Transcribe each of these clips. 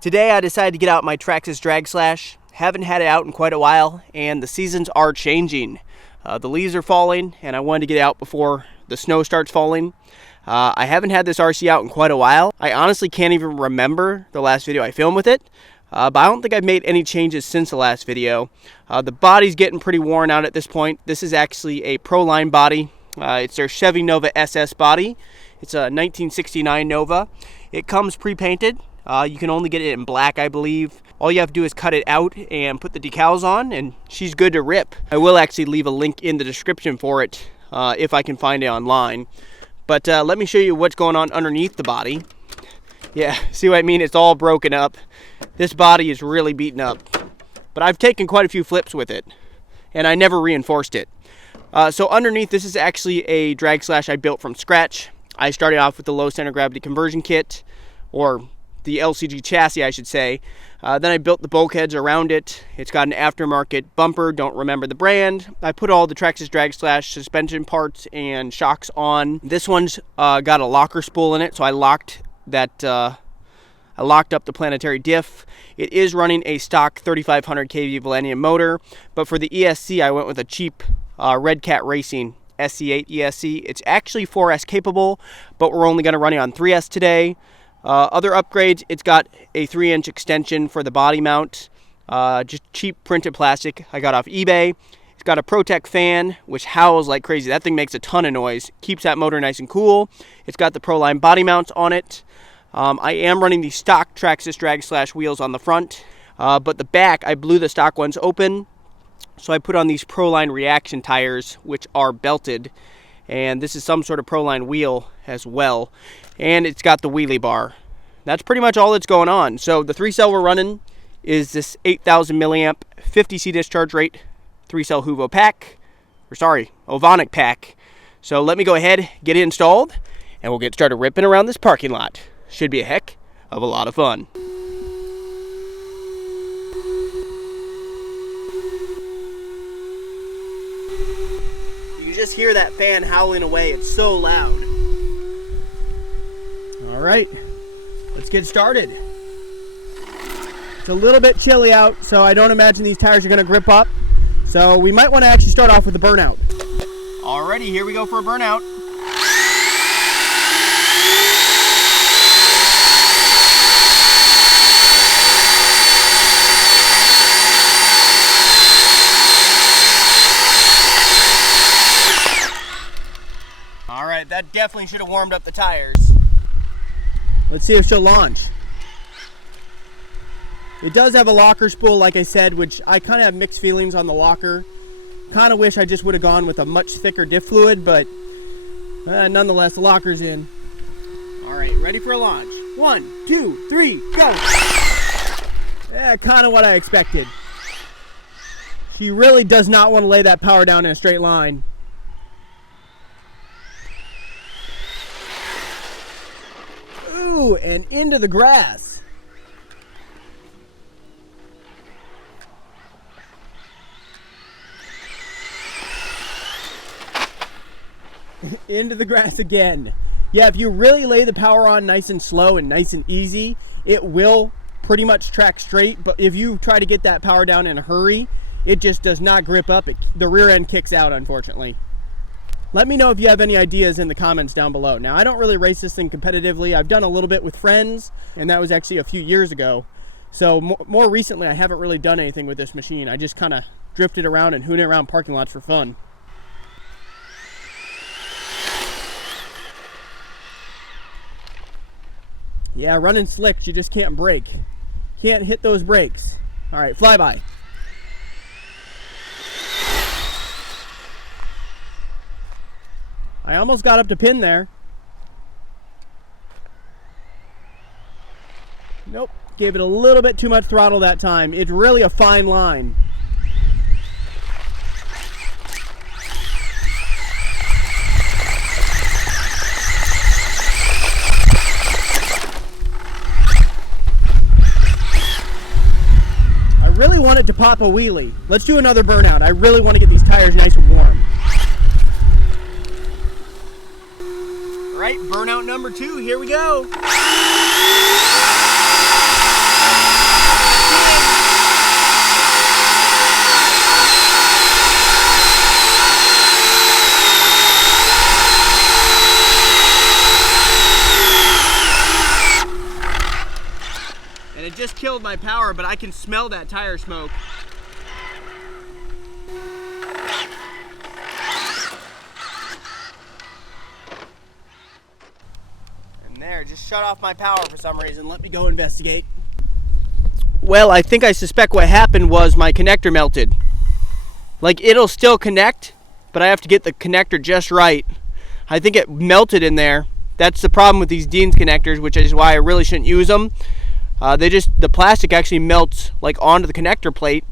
Today I decided to get out my Traxxas drag slash. Haven't had it out in quite a while, and the seasons are changing. The leaves are falling, and I wanted to get it out before the snow starts falling. I haven't had this RC out in quite a while. I honestly can't even remember the last video I filmed with it, but I don't think I've made any changes since the last video. The body's getting pretty worn out at this point. This is actually a Proline body. It's their Chevy Nova SS body. It's a 1969 Nova. It comes pre-painted. You can only get it in black, I believe. All you have to do is cut it out and put the decals on, and she's good to rip. I will actually leave a link in the description for it if I can find it online. But let me show you what's going on underneath the body. Yeah, see what I mean? It's all broken up. This body is really beaten up. But I've taken quite a few flips with it, and I never reinforced it. So underneath, this is actually a drag slash I built from scratch. I started off with the low center gravity conversion kit, or the LCG chassis, I should say. Then I built the bulkheads around it. It's got an aftermarket bumper, don't remember the brand. I put all the Traxxas drag slash suspension parts and shocks on. This one's got a locker spool in it, so I locked up the planetary diff. It is running a stock 3500 kV Millennium motor, but for the ESC I went with a cheap Red Cat Racing SC8 ESC. It's actually 4S capable, but we're only going to run it on 3S today. Other upgrades, it's got a 3-inch extension for the body mount, just cheap printed plastic I got off eBay. It's got a Protec fan, which howls like crazy. That thing makes a ton of noise, keeps that motor nice and cool. It's got the Proline body mounts on it. I am running the stock Traxxas drag slash wheels on the front, but the back, I blew the stock ones open, so I put on these Proline reaction tires, which are belted. And this is some sort of Proline wheel as well. And it's got the wheelie bar. That's pretty much all that's going on. So the 3-cell we're running is this 8,000 milliamp, 50C discharge rate, 3-cell Huvo pack. Or sorry, Ovonic pack. So let me go ahead, get it installed, and we'll get started ripping around this parking lot. Should be a heck of a lot of fun. Just hear that fan howling away. It's so loud. All right, let's get started. It's a little bit chilly out, so I don't imagine these tires are going to grip up. So we might want to actually start off with the burnout. Alrighty, here we go for a burnout. Alright, that definitely should have warmed up the tires. Let's see if she'll launch. It does have a locker spool, like I said, which I kind of have mixed feelings on the locker. Kind of wish I just would have gone with a much thicker diff fluid, but nonetheless, the locker's in. Alright, ready for a launch. 1, 2, 3, go! Yeah, kind of what I expected. She really does not want to lay that power down in a straight line. Ooh, and into the grass. Into the grass again. Yeah, if you really lay the power on nice and slow and nice and easy, it will pretty much track straight. But if you try to get that power down in a hurry, it just does not grip up. The rear end kicks out, unfortunately. Let me know if you have any ideas in the comments down below. Now, I don't really race this thing competitively. I've done a little bit with friends, and that was actually a few years ago. So more recently, I haven't really done anything with this machine. I just kind of drifted around and hooning around parking lots for fun. Yeah, running slick, you just can't brake. Can't hit those brakes. All right, flyby. I almost got up to pin there. Nope, gave it a little bit too much throttle that time. It's really a fine line. I really wanted to pop a wheelie. Let's do another burnout. I really want to get these tires nice and warm. All right, burnout number 2, here we go. And it just killed my power, but I can smell that tire smoke. And there, just shut off my power for some reason. Let me go investigate. Well, I think I suspect what happened was my connector melted. Like, it'll still connect, but I have to get the connector just right. I think it melted in there. That's the problem with these Dean's connectors, which is why I really shouldn't use them. The plastic actually melts like onto the connector plate,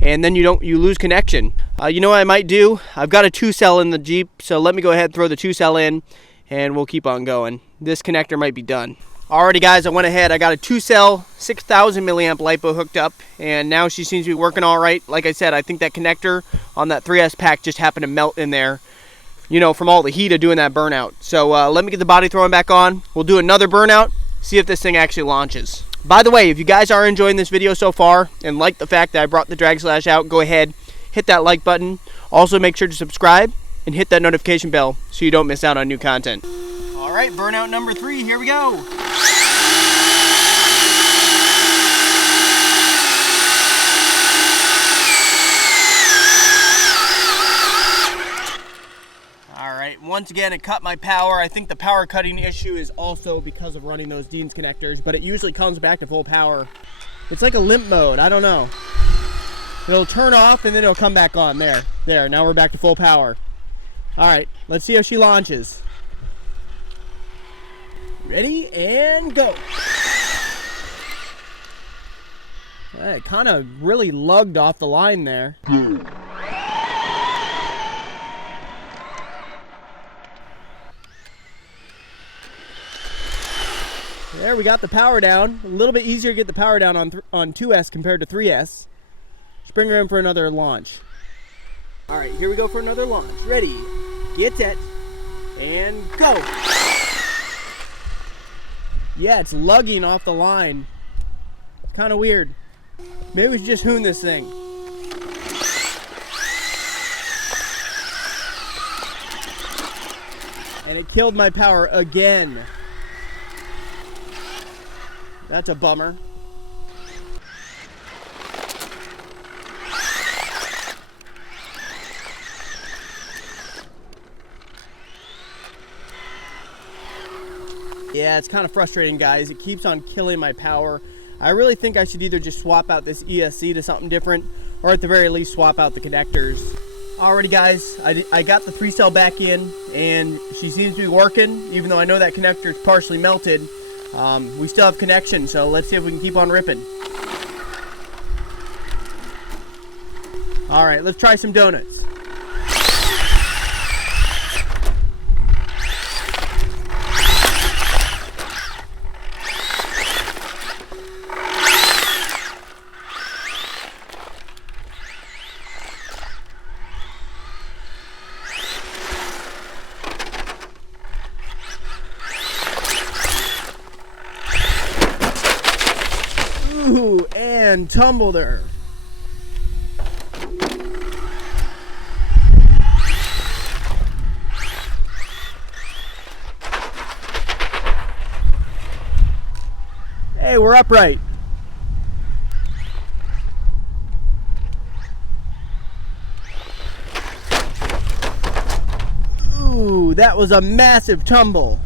and then you lose connection. You know what I might do? I've got a 2-cell in the Jeep, so let me go ahead and throw the 2-cell in, and we'll keep on going. This connector might be done. Alrighty guys, I went ahead. I got a 2-cell 6,000 milliamp LiPo hooked up, and now she seems to be working all right. Like I said, I think that connector on that 3S pack just happened to melt in there, you know, from all the heat of doing that burnout. So let me get the body throwing back on. We'll do another burnout, see if this thing actually launches. By the way, if you guys are enjoying this video so far and like the fact that I brought the Traxxas out, go ahead, hit that like button. Also make sure to subscribe and hit that notification bell so you don't miss out on new content. All right, burnout number 3, here we go. Once again, it cut my power. I think the power cutting issue is also because of running those Dean's connectors, but it usually comes back to full power. It's like a limp mode, I don't know. It'll turn off and then it'll come back on. There, now we're back to full power. All right, let's see how she launches. Ready, and go. It kind of really lugged off the line there. There, we got the power down. A little bit easier to get the power down on 2S compared to 3S. Let's bring her in for another launch. All right, here we go for another launch. Ready, get set, and go. Yeah, it's lugging off the line. It's kind of weird. Maybe we should just hoon this thing. And it killed my power again. That's a bummer. Yeah, it's kind of frustrating, guys. It keeps on killing my power. I really think I should either just swap out this ESC to something different, or at the very least swap out the connectors. Alrighty guys, I got the 3-cell back in, and she seems to be working, even though I know that connector is partially melted. We still have connection, so let's see if we can keep on ripping. Alright, let's try some donuts. Ooh, and tumbled her. Hey, we're upright. Ooh, that was a massive tumble.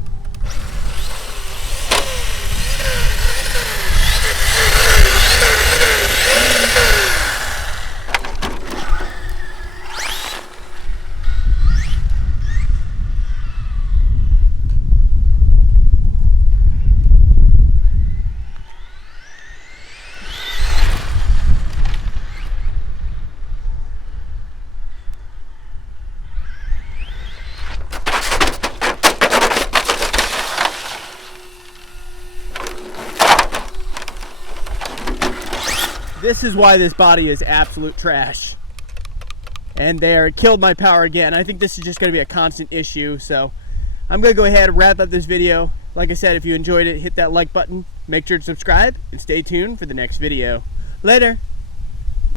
This is why this body is absolute trash. And there, it killed my power again. I think this is just going to be a constant issue, so I'm going to go ahead and wrap up this video. Like I said, if you enjoyed it, hit that like button, make sure to subscribe, and stay tuned for the next video. Later!